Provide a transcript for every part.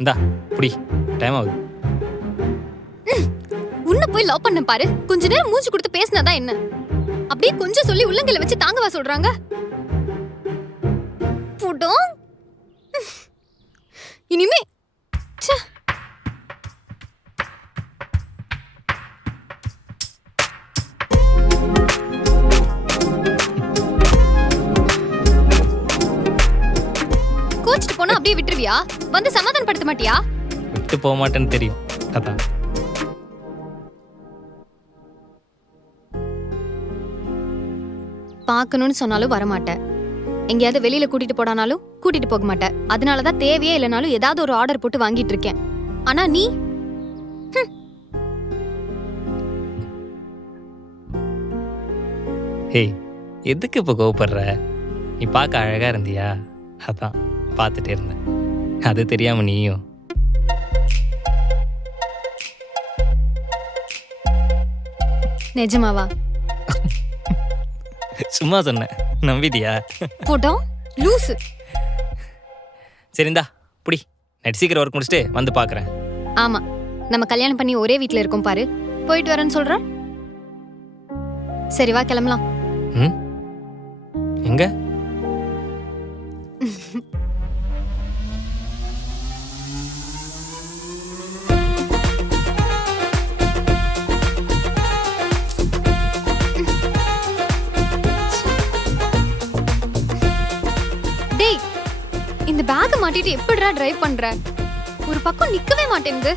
இந்தா புடி, டைம் ஆகுது. உன்னை போய் லவ் பண்ண பாரு. கொஞ்ச நேரம் மூச்சு கொடுத்து பேசினாதான் என்ன? அப்படியே கொஞ்சம் சொல்லி உள்ளங்கையில வச்சு தாங்கவா சொல்றாங்க? புடம் இனிமே ச்சே. கோச்சிட்டு போனா அப்படியே விட்டுருவியா? வந்து சமாதானப்படுத்த மாட்டியா? விட்டு போக மாட்டேன்னு தெரியும். அதான் பார்க்கணும்னு சொன்னாலும் வரமாட்டேன். எங்கேயாவது வெளியில கூட்டிட்டு போடானாலும் கூட்டிட்டு போக மாட்டேன். அதனாலதான் தேவையே இல்லைனாலும் ஏதாவது ஒரு ஆர்டர் போட்டு வாங்கிட்டு இருக்கேன். ஆனா நீ ஏய், எதுக்கு இப்போ கோவப்படுற? நீ பார்க்க அழகா இருந்தியா, அதான் பார்த்துட்டே இருந்தேன். அது தெரியாம நீயும் நிஜமாவா? சும்மா சொன்னேன், நம்பிட்டியா? போட்டோம் லூசு. சரிந்தா புடி, நைட் சீக்கிரம் ஒர்க் முடிச்சுட்டு வந்து பார்க்குறேன். ஆமா, நம்ம கல்யாணம் பண்ணி ஒரே வீட்ல இருக்கோம் பாரு. போயிட்டு வரேன்னு சொல்ற. சரி வா கிளம்பலாம். ம், எங்க? டேய், இந்த பேக்க மாட்டிட்டு எப்படிடா டிரைவ் பண்ற? ஒரு பக்கம் நிக்கவே மாட்டேங்குது.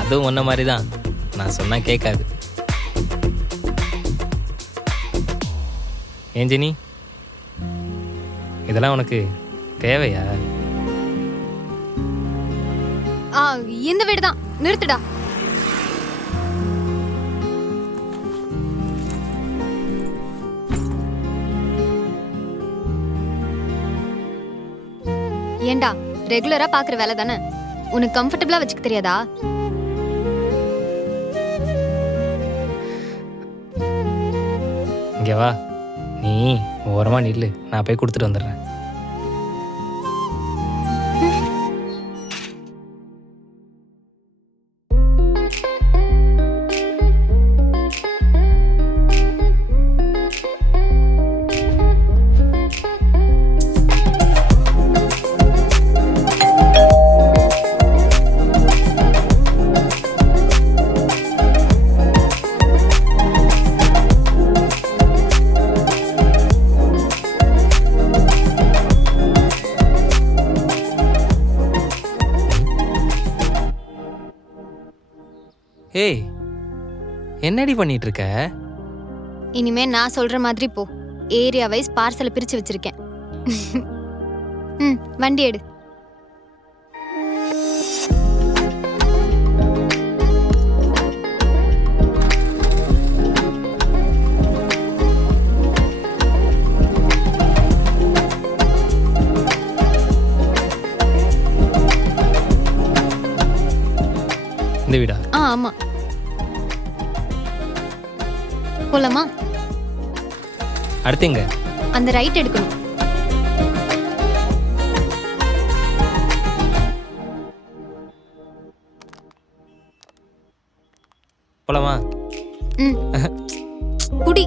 அதுவும் ஒன்ன மாதிரி தான், நான் சொன்னா கேட்காது. ஏன் ஜெனி, இதெல்லாம் உனக்கு தேவையா? இந்த வீடு தான், நிறுத்துடா. ஏண்டா, ரெகுலரா பாக்குற வேலை தானே, உனக்கு கம்ஃபர்டபிளா வச்சுக்க தெரியாதா? இங்க வா, நீ ஓரமா நில்லு, நான் போய் கொடுத்துட்டு வந்துடுறேன். ஏய், என்னடி பண்ணிட்டு இருக்க? இனிமே நான் சொல்ற மாதிரி போ. ஏரியா வைஸ் பார்சலை பிரிச்சு வச்சிருக்கேன். வண்டி எடு. இந்த வீடா? ஆமா. போலாமா? அடுத்து எங்க? அந்த ரைட் எடுக்கணும். போலாமா? குடி.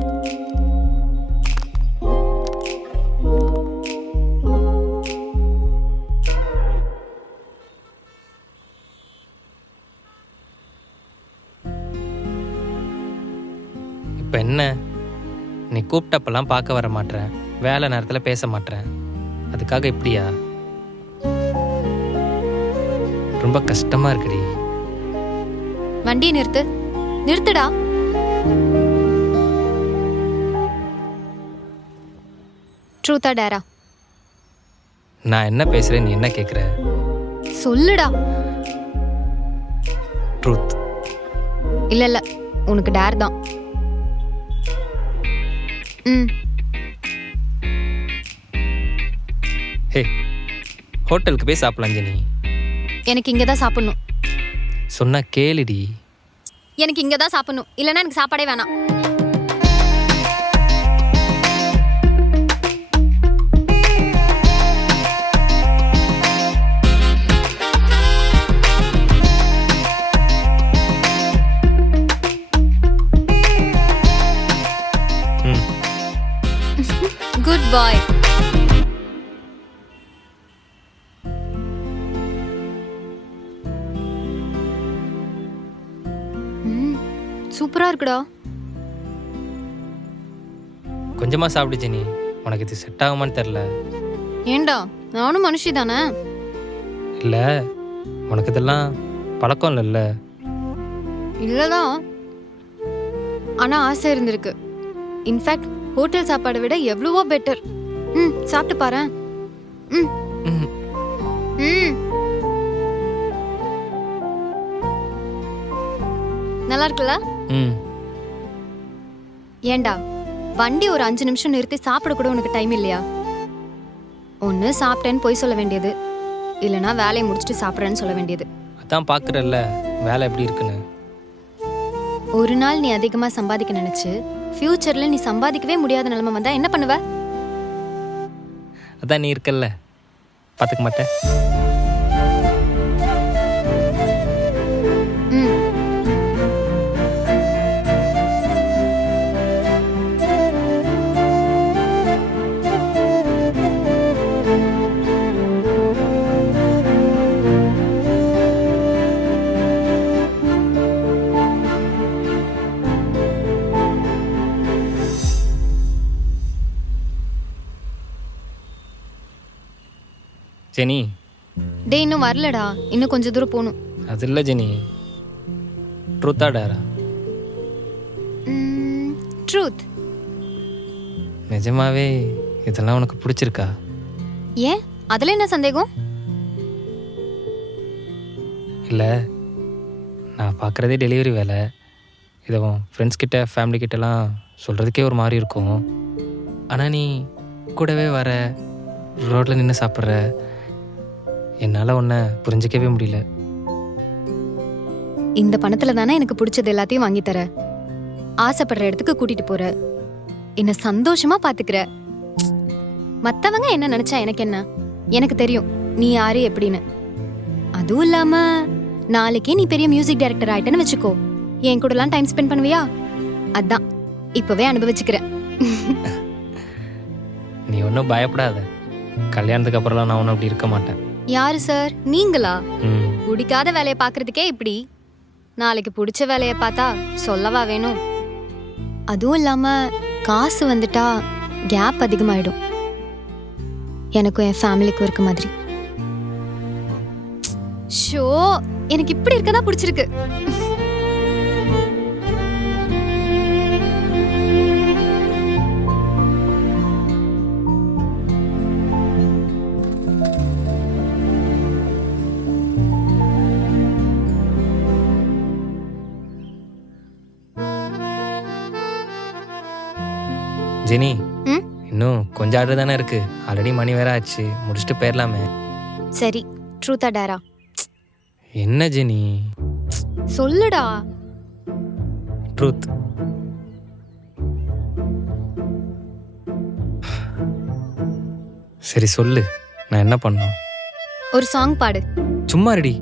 இப்போ என்ன, நீ கூப்பிட்டப்பெல்லாம் பார்க்க வர மாட்டேன், வேலை நேரத்தில் பேச மாட்டேன், அதுக்காக இப்படியா? ரொம்ப கஷ்டமா இருக்குடி. வண்டியை நிறுத்து, நிறுத்துடா. ட்ரூத்தா டேரா? நான் என்ன பேசுறேன், நீ என்ன கேட்குற? சொல்லுடா. ட்ரூத். இல்ல இல்ல, உனக்கு டேர் தான். ம். ஹே, ஹோட்டலுக்கு போய் சாப்பிடலாம் ஜெனி. எனக்கு இங்க தான் சாப்பிடணும். சொன்னா கேளுடி. எனக்கு இங்க தான் சாப்பிடணும், இல்லைன்னா எனக்கு சாப்பாடே வேணாம். குட் பாய். சூப்பரா இருக்குடா. கொஞ்சமா சாப்பிடு ஜெனி, உனக்கு இது செட் ஆகுமான்னு தெரில. ஏண்டா, நானும் மனுஷி தானே. இல்லை, உனக்கு இதெல்லாம் பழக்கம் இல்லைல்ல. இல்லதான், ஆனா ஆசை இருந்திருக்கு. இன்ஃபேக்ட் ஹோட்டல் சாப்பாடை விட எவ்வளவோ பெட்டர். ம், சாப்பிட்டு பாரு. ம் ம். ம், நல்லா இருக்குல்ல? ம். ஏண்டா, வண்டி ஒரு 5 நிமிஷம் நிறுத்தி சாப்பிட கூட உனக்கு டைம் இல்லையா? ஒன்று சாப்பிட்டேன்னு போய் சொல்ல வேண்டியது, இல்லைனா வேலையை முடிச்சுட்டு சாப்பிட்றேன்னு சொல்ல வேண்டியது. அதான் பார்க்குறல்ல வேலை எப்படி இருக்குன்னு. ஒரு நாள் நீ அதிகமாக சம்பாதிக்க நினைச்சு ஃபியூச்சர்ல நீ சம்பாதிக்கவே முடியாத நிலைமை வந்தா என்ன பண்ணுவ? அதான் நீ இருக்கல்ல, பார்த்துக்க மாட்டேன். ம். ஜெனி. டே, இன்னும் வரலடா, இன்னும் கொஞ்சம் தூரம் போகணும். அது இல்லை ஜெனி, ட்ரூத்தா டேரா? ட்ரூத். நிஜமாவே இதெல்லாம் உனக்கு பிடிச்சிருக்கா? ஏன், அதில் என்ன சந்தேகம்? இல்லை, நான் பார்க்குறதே டெலிவரி வேலை. இதை ஃப்ரெண்ட்ஸ் கிட்ட ஃபேமிலி கிட்டலாம் சொல்கிறதுக்கே ஒரு மாதிரி இருக்கும். ஆனால் நீ கூடவே வர, ரோட்டில் நின்று சாப்பிட்ற, என்னால் உன்னை புரிஞ்சிக்கவே முடியல. இந்த பணத்துல தானே எனக்கு பிடிச்சது எல்லாத்தையும் வாங்கி தர, ஆசைப்படுற இடத்துக்கு கூட்டிட்டு போற, என்ன சந்தோஷமா பாத்துக்கிற. மத்தவங்க என்ன நினைச்சா எனக்கு என்ன? எனக்கு தெரியும் நீ யாரு எப்படின்னு. அதுவும் இல்லாம நாளைக்கே நீ பெரிய மியூசிக் டைரக்டர் ஆயிட்டேன்னு வச்சுக்கோ, என் கூடலாம் டைம் ஸ்பெண்ட் பண்ணுவியா? அதான் இப்பவே அனுபவிச்சுக்கிறேன். நீ ஒன்றும் பயப்படாத, கல்யாணத்துக்கு அப்புறம்லாம் நான் ஒன்றும் அப்படி இருக்க மாட்டேன். யாரு சார், நீங்களா? ம். பிடிக்காத வேலையை பாக்குறதுக்கே இப்படி, நாளைக்கு பிடிச்ச வேலையை பார்த்தா சொல்லவா வேணும்? அதுவும் இல்லாம காசு வந்துட்டா கேப் அதிகமாயிடும், எனக்கும் என் ஃபேமிலிக்கும் இருக்க மாதிரி. ஷோ, எனக்கு இப்படி இருக்கதான் பிடிச்சிருக்கு. ஜெனி, ம்? இன்னும் கொஞ்சம் ஆர்டர் தானே இருக்கு, ஆல்ரெடி மணி வேற ஆச்சு, முடிச்சுட்டு போயிடலாமே. சரி, ட்ரூத்தா டேரா? என்ன ஜெனி? சொல்லுடா. ட்ரூத். சரி சொல்லு, நான் என்ன பண்ணோம்? ஒரு சாங் பாடு. சும்மா ரெடி.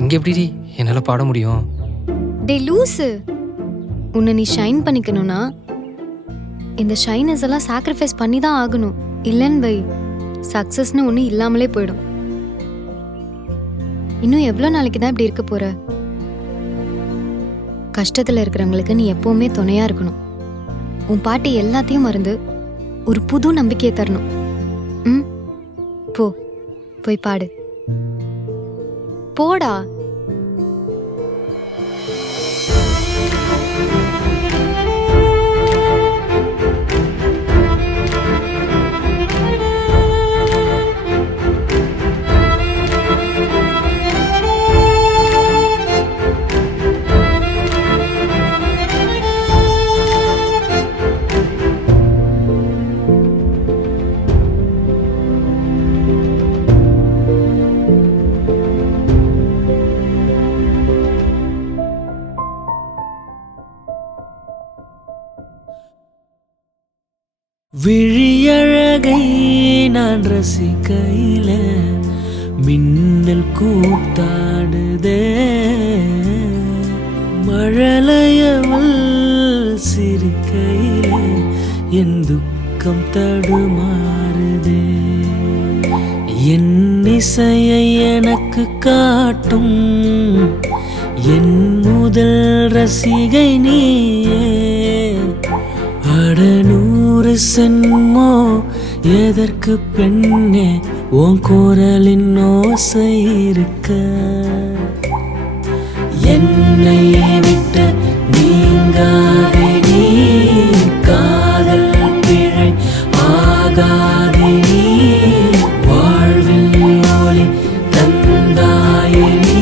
இங்க எப்படி என்னால பாட முடியும்? டே லூசு, உன்னை நீ ஷைன் பண்ணிக்கணும்னா இந்த ஷைனஸ் எல்லாம் சாக்ரிஃபைஸ் பண்ணி தான் ஆகணும். இல்லைன்னு வை, சக்சஸ்னு ஒன்று இல்லாமலே போயிடும். இன்னும் எவ்வளோ நாளைக்கு தான் இப்படி இருக்க போற? கஷ்டத்துல இருக்கிறவங்களுக்கு நீ எப்பவுமே துணையா இருக்கணும். உன் பாட்டி எல்லாத்தையும் மறந்து ஒரு புது நம்பிக்கையை தரணும். ம், போ, போய் பாடு. போடா. விழியழகை நான் ரசிக்கையில மின்னல் கூத்தாடுதே, மழலையவள் சிரிக்கையில என் துக்கம் தடுமாறுதே. என் இசையை எனக்கு காட்டும் என் முதல் ரசிகை நீயே. அடநூறு சென்மோ எதற்கு பெண்ணே உன் குரலின் ஓசை இருக்க. என்னை விட்டு நீங்காதே நீ, காதல் பிழை ஆகாதே நீ, வாழ்வில் ஒளி தந்தாயே நீ,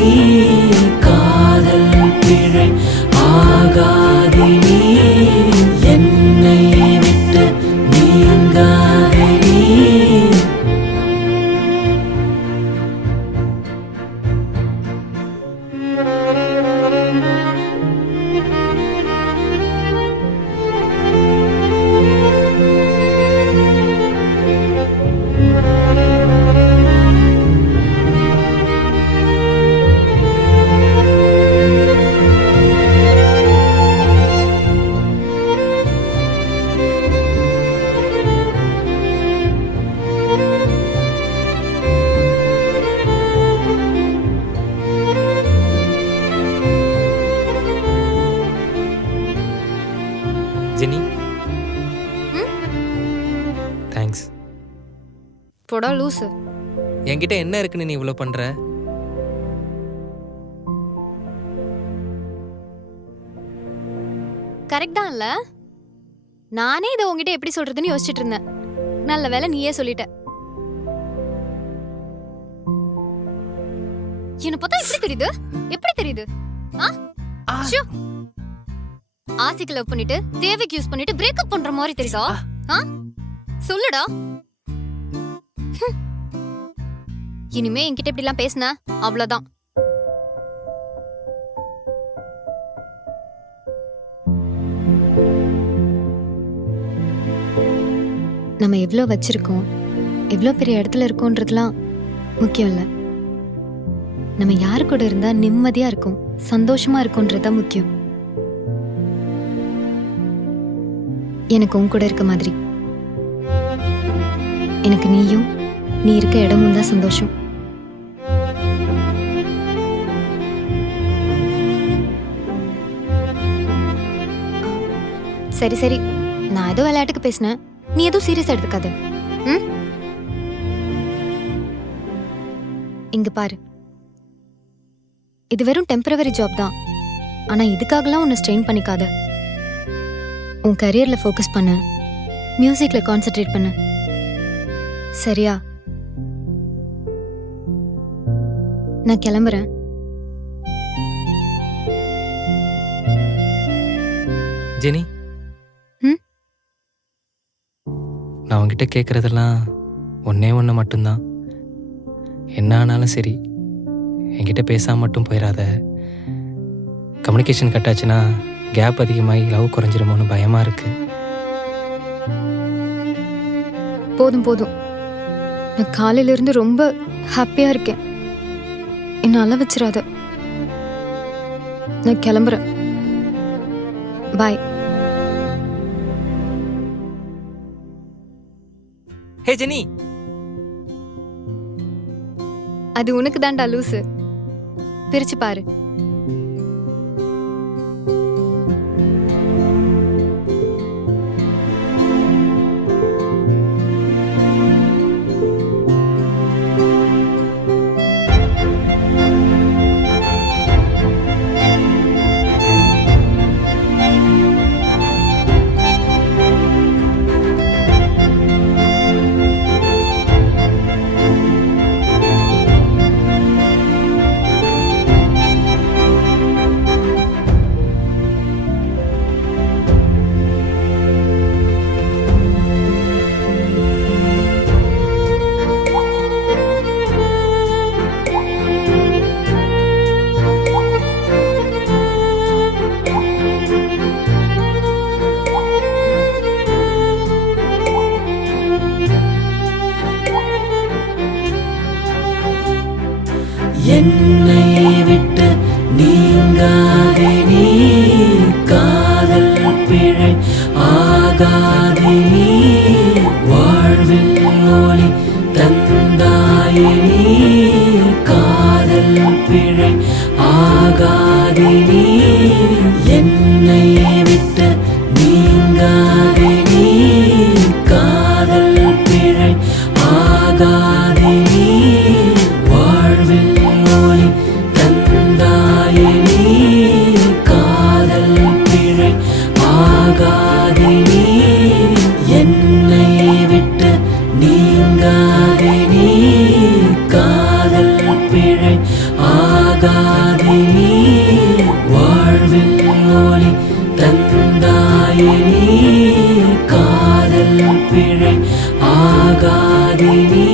காதல் பிழை ஆகாதே நீ, என்னை விட்டு நீங்காதே நீ. ஜெனி, ம்? தேங்க்ஸ். போடா லூசு. என்கிட்ட என்ன இருக்குன்னு நீ இவ்வளோ பண்ற? கரெக்ட் தான் இல்ல? நானே இதை உங்ககிட்ட எப்படி சொல்றதுன்னு யோசிச்சுட்டு இருந்தேன். நல்ல வேளை நீயே சொல்லிட்ட. என்ன பார்த்தா எப்படி தெரியுது? எப்படி தெரியுது? ஷோ. ஆசைக்கு லவ் பண்ணிட்டு தேவைக்கு யூஸ் பண்ணிட்டு பிரேக்கப் பண்ற மாதிரி தெரியுதா? சொல்லுடா. இனிமே என்கிட்ட இப்படி எல்லாம் பேசின அவ்வளவுதான். நம்ம எவ்வளோ வச்சிருக்கோம், எவ்வளோ பெரிய இடத்துல இருக்கோன்றதுலாம் முக்கியம் இல்லை. நம்ம யாரு கூட இருந்தா நிம்மதியா இருக்கும், சந்தோஷமா இருக்கும்ன்றதுதான் முக்கியம். எனக்கு உன் கூட இருக்க மாதிரி, எனக்கு நீயும் நீ இருக்க இடமும் தான் சந்தோஷம். சரி சரி, நான் ஏதோ விளையாட்டுக்கு பேசினேன், நீ எதுவும் சீரியஸ் எடுத்துக்காத. ம், இங்க பாரு, இது வெறும் டெம்பரவரி ஜாப் தான். ஆனா இதுக்காகலாம் உன்னை ஸ்ட்ரெயின் பண்ணிக்காத. உன் கரியர்ல ஃபோக்கஸ் பண்ணு, மியூசிக்ல கான்சென்ட்ரேட் பண்ணு, சரியா? நான் கிளம்புறேன். ஜெனி, ம்? நான் உன்கிட்ட கேட்குறதெல்லாம் ஒன்றே ஒன்று மட்டும்தான். என்ன ஆனாலும் சரி, என்கிட்ட பேசாம மட்டும் போயிடாத. கம்யூனிகேஷன் கட் ஆச்சுன்னா கேப் அதிகமாகி லவ் குறைஞ்சிருமோன்னு பயமாக இருக்கு. போதும் போதும், நான் காலையில இருந்து ரொம்ப ஹாப்பியா இருக்கேன். என்ன அள வச்சிடாத. நான் கிளம்புறேன். பாய். ஹே ஜெனி, அது உனக்கு தான்டா லூசு. பிரிச்சு பாரு. தந்தாயே நீ காதல் பிழை ஆகாதே நீ